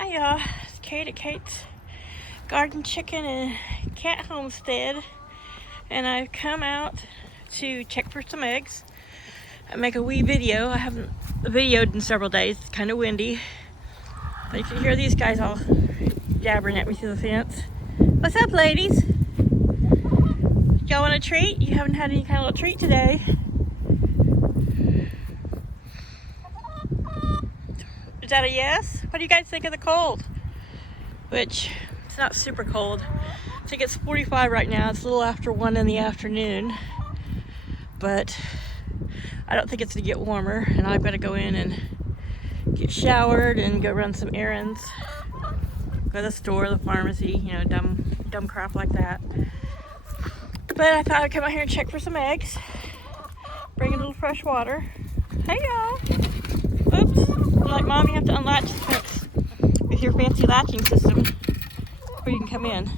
Hi y'all, it's Kate at Kate's Garden Chicken and Cat Homestead, and I've come out to check for some eggs and make a wee video. I haven't videoed in several days, it's kind of windy, but you can hear these guys all jabbering at me through the fence. What's up, ladies? Y'all want a treat? You haven't had any kind of little treat today. Is that a yes? What do you guys think of the cold? Which, it's not super cold. I think it's 45 right now. It's a little after 1 in the afternoon. But I don't think it's gonna get warmer. And I've got to go in and get showered and go run some errands. Go to the store, the pharmacy, you know, dumb crap like that. But I thought I'd come out here and check for some eggs. Bring a little fresh water. Hey y'all. Oops. Like, Mom, you have to unlatch the fence with your fancy latching system before you can come in.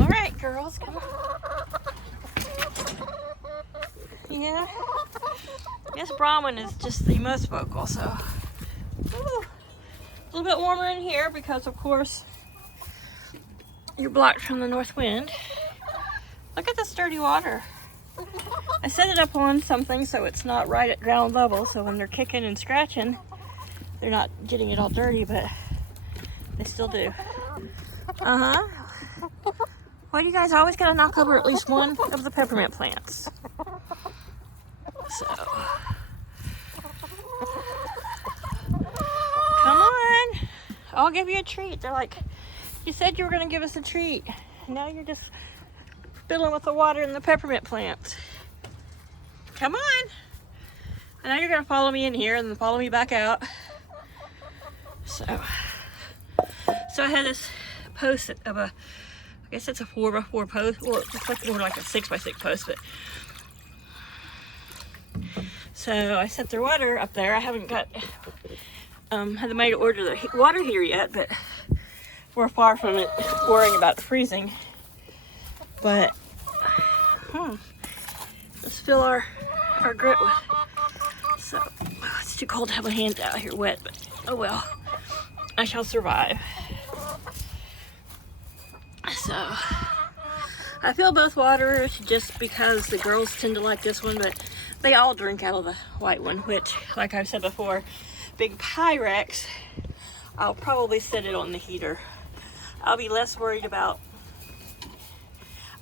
All right, girls, come on. Yeah. Miss Brahman is just the most vocal, so. Ooh. A little bit warmer in here because, of course, you're blocked from the north wind. Look at the sturdy water. I set it up on something so it's not right at ground level, so when they're kicking and scratching, they're not getting it all dirty, but they still do. Uh-huh. Why do you guys always gotta knock over at least one of the peppermint plants? So. Come on. I'll give you a treat. They're like, you said you were gonna give us a treat. Now you're just fiddling with the water in the peppermint plants. Come on. I know you're gonna follow me in here and then follow me back out. So I had this post of a, I guess it's a 4x4 post. Well, it's like more like a 6x6 post, but so I set their water up there. I haven't got haven't made to order the water heater yet, but we're far from it worrying about freezing. But let's fill our grit with. So it's too cold to have my hands out here wet, but oh well, I shall survive. So I fill both waters just because the girls tend to like this one, but they all drink out of the white one, which, like I've said before, big Pyrex, I'll probably set it on the heater. I'll be less worried about,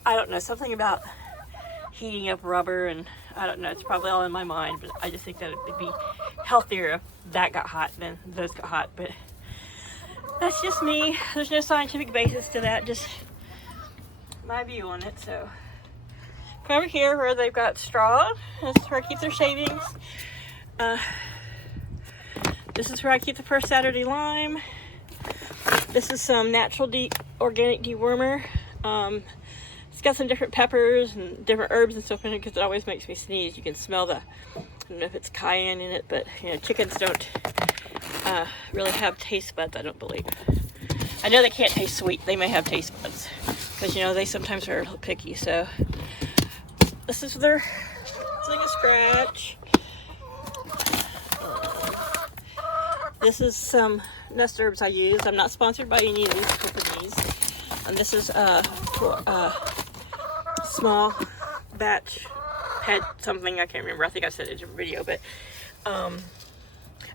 I don't know, something about heating up rubber, and I don't know, it's probably all in my mind, but I just think that it'd be healthier if that got hot than those got hot. But that's just me. There's no scientific basis to that, just my view on it. So come over here where they've got straw. That's where I keep their shavings. This is where I keep the first Saturday lime. This is some natural organic dewormer. It's got some different peppers and different herbs and stuff in it because it always makes me sneeze. You can smell the, I don't know if it's cayenne in it, but you know, chickens don't really have taste buds, I don't believe. I know they can't taste sweet. They may have taste buds because, you know, they sometimes are a little picky. So this is their thing of scratch. This is some nest herbs I use. I'm not sponsored by any of these companies. And this is for small batch pet something, I can't remember. I think I said it in a video, but I've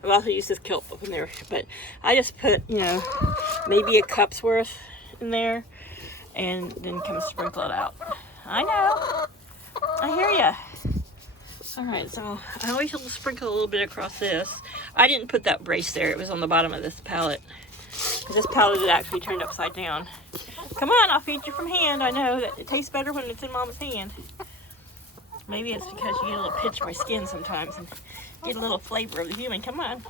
also used this kelp up in there. But I just put, you know, maybe a cup's worth in there and then come sprinkle it out. I know. I hear ya. Alright, so I always sprinkle a little bit across this. I didn't put that brace there. It was on the bottom of this pallet. This pallet is actually turned upside down. Come on, I'll feed you from hand. I know that it tastes better when it's in Mama's hand. Maybe it's because you get a little pinch of my skin sometimes and get a little flavor of the human. Come on.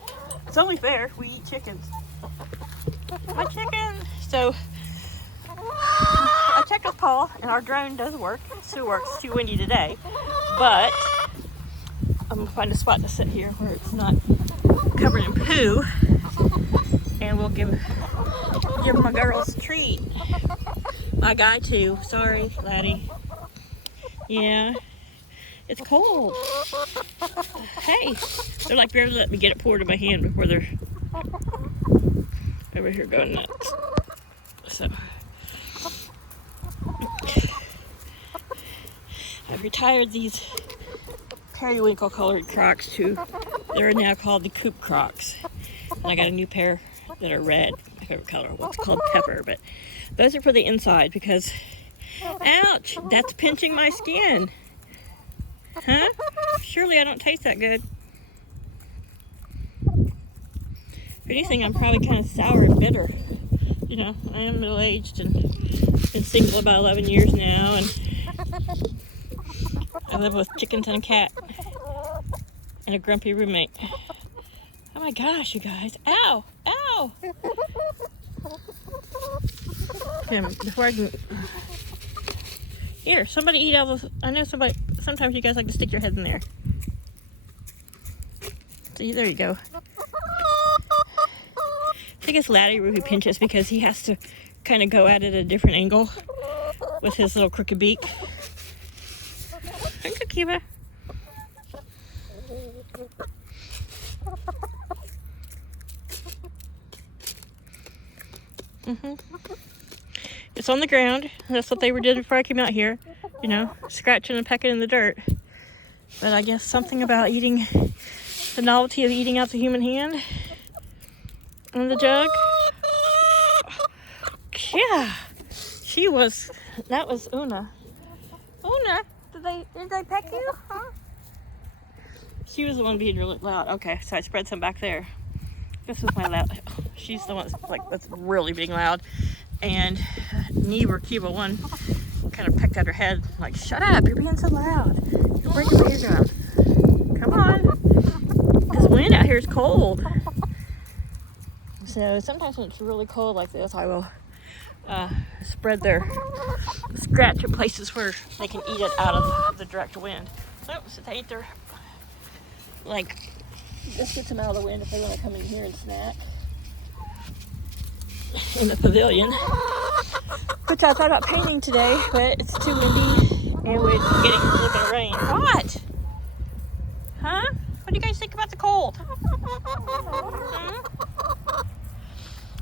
It's only fair. We eat chickens. My chicken. So I checked with Paul, and our drone does work. It still works. It's too windy today. But I'm going to find a spot to sit here where it's not covered in poo. And we'll give my girls a treat. My guy too. Sorry, laddie. Yeah, it's cold. Hey, they're like barely let me get it poured in my hand before they're over here going nuts. So I've retired these periwinkle colored Crocs to, they're now called the Coupe Crocs. And I got a new pair that are red, my favorite color, what's called pepper, but those are for the inside because, ouch, that's pinching my skin. Huh? Surely I don't taste that good. If anything, I'm probably kind of sour and bitter. You know, I am middle-aged and been single about 11 years now, and I live with chickens and a cat and a grumpy roommate. Oh my gosh, you guys. Ow! Ow! Okay, before I can... Here, somebody eat all those... I know sometimes you guys like to stick your head in there. See, there you go. I think it's Laddie who pinches because he has to kind of go at it at a different angle with his little crooked beak. Thank you, Kiva. It's on the ground. That's what they were doing before I came out here. You know, scratching and pecking in the dirt. But I guess something about eating, the novelty of eating out the human hand and the jug. Yeah, that was Una. Una, did they peck you? Huh? She was the one being really loud. Okay, so I spread some back there. This is my loud. She's the one that's really being loud. And neighbor Kiva one kind of pecked at her head, like, shut up, you're being so loud. You're breaking my eardrum. Come on. This wind out here is cold. So sometimes when it's really cold like this, I will spread their scratch in places where they can eat it out of the direct wind. So they eat their, like, this gets them out of the wind if they want to come in here and snack. In the pavilion, which I thought about painting today, but it's too windy and we're getting a little bit of rain. What? Huh? What do you guys think about the cold?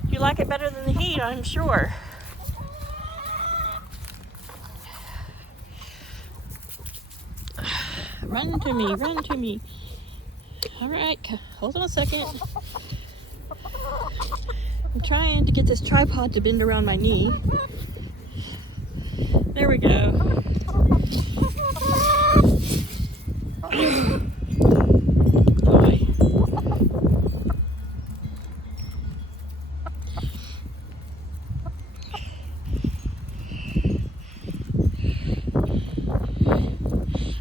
You like it better than the heat, I'm sure. Run to me, run to me. All right, hold on a second. I'm trying to get this tripod to bend around my knee. There we go. Boy.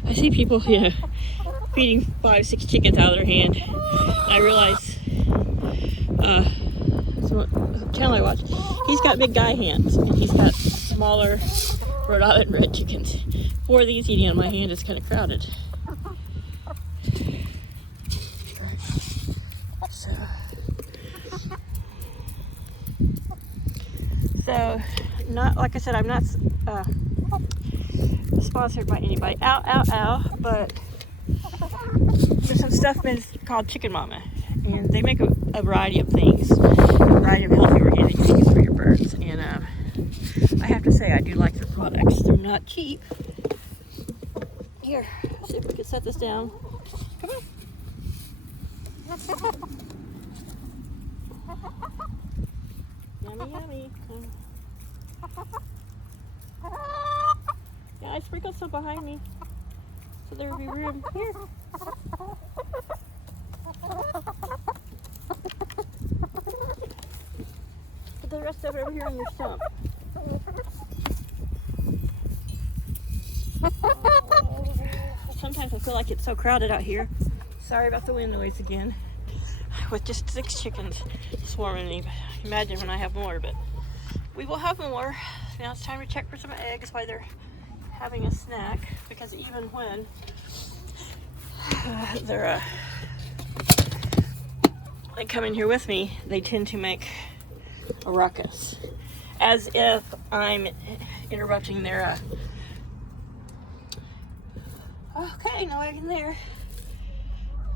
I see people, feeding 5-6 chickens out of their hand. I realize, channel I watch, he's got big guy hands and he's got smaller Rhode Island red chickens. 4 of these eating on my hand is kind of crowded. So not, like I said, I'm not sponsored by anybody. Ow, ow, ow. But there's some stuff called Chicken Mama. And they make a variety of things, a variety of healthy organic things for your birds. And I have to say, I do like their products. They're not cheap. Here, let's see if we can set this down. Come on. Yummy, yummy. Yeah, I sprinkled some behind me, so there would be room. Here. Put the rest of it over here on your stump. Sometimes I feel like it's so crowded out here. Sorry about the wind noise again. With just 6 chickens swarming me. Imagine when I have more, but we will have more. Now it's time to check for some eggs while they're having a snack, because even when they come in here with me, they tend to make a ruckus, as if I'm interrupting their okay, no egg in there,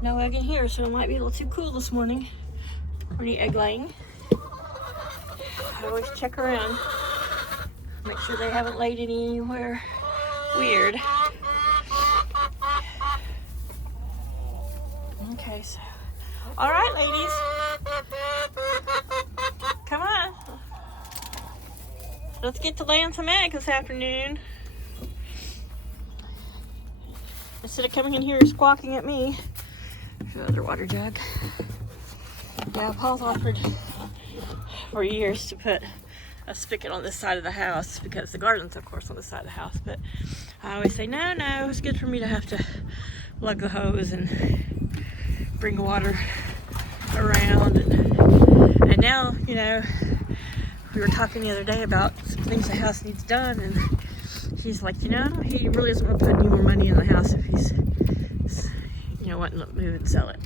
no egg in here, so it might be a little too cool this morning for any egg laying. I always check around, make sure they haven't laid anywhere weird. Okay, so all right, ladies, come on. Let's get to laying some eggs this afternoon. Instead of coming in here squawking at me. There's another water jug. Yeah, Paul's offered for years to put a spigot on this side of the house because the garden's, of course, on this side of the house. But I always say, no, it's good for me to have to lug the hose and bring the water around. And now, you know, we were talking the other day about some things the house needs done, and he's like, you know, he really doesn't want to put any more money in the house if he's, you know, wanting to move and sell it.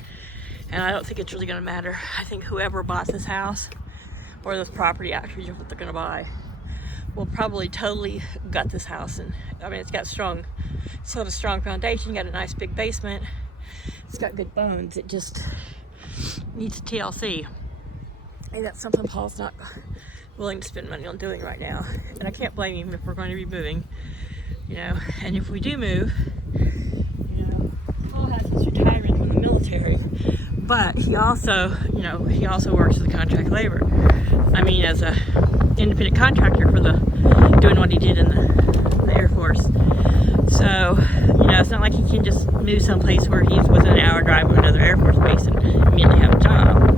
And I don't think it's really going to matter. I think whoever bought this house or this property, actually what they're going to buy, will probably totally gut this house. And I mean, it's got a strong foundation, got a nice big basement, it's got good bones. It just needs TLC. And that's something Paul's not willing to spend money on doing right now. And I can't blame him if we're going to be moving, you know. And if we do move, you know, Paul has his retirement from the military, but he also, you know, he also works as a contract labor. I mean, as a independent contractor for doing what he did in the Air Force. So, you know, it's not like he can just move someplace where he's within an hour drive of another Air Force base and immediately have a job.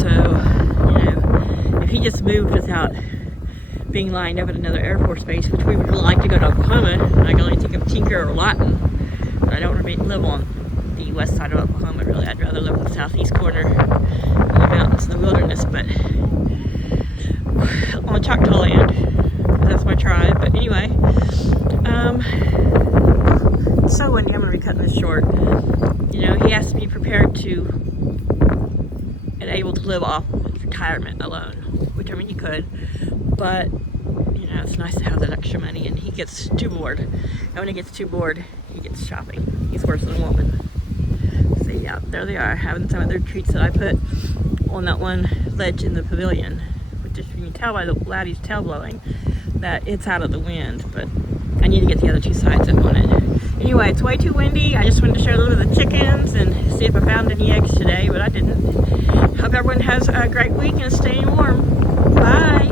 So, you know, if he just moved without being lined up at another Air Force base, which we would really like to go to Oklahoma, I can only think of Tinker or Lawton. I don't want to live on the west side of Oklahoma, really. I'd rather live in the southeast corner in the mountains and the wilderness, but on Choctaw land, that's my tribe. But anyway, it's so windy, I'm going to be cutting this short. You know, he has to be prepared to and able to live off retirement alone, which, I mean, he could, but, you know, it's nice to have that extra money, and he gets too bored. And when he gets too bored, he gets shopping. He's worse than a woman. So yeah, there they are, having some of their treats that I put on that one ledge in the pavilion. Which is, you can tell by the laddie's tail blowing that it's out of the wind, but I need to get the other two sides up on it. Anyway, it's way too windy. I just wanted to show a little bit of the chickens and see if I found any eggs today, but I didn't. Hope everyone has a great week and is staying warm. Bye.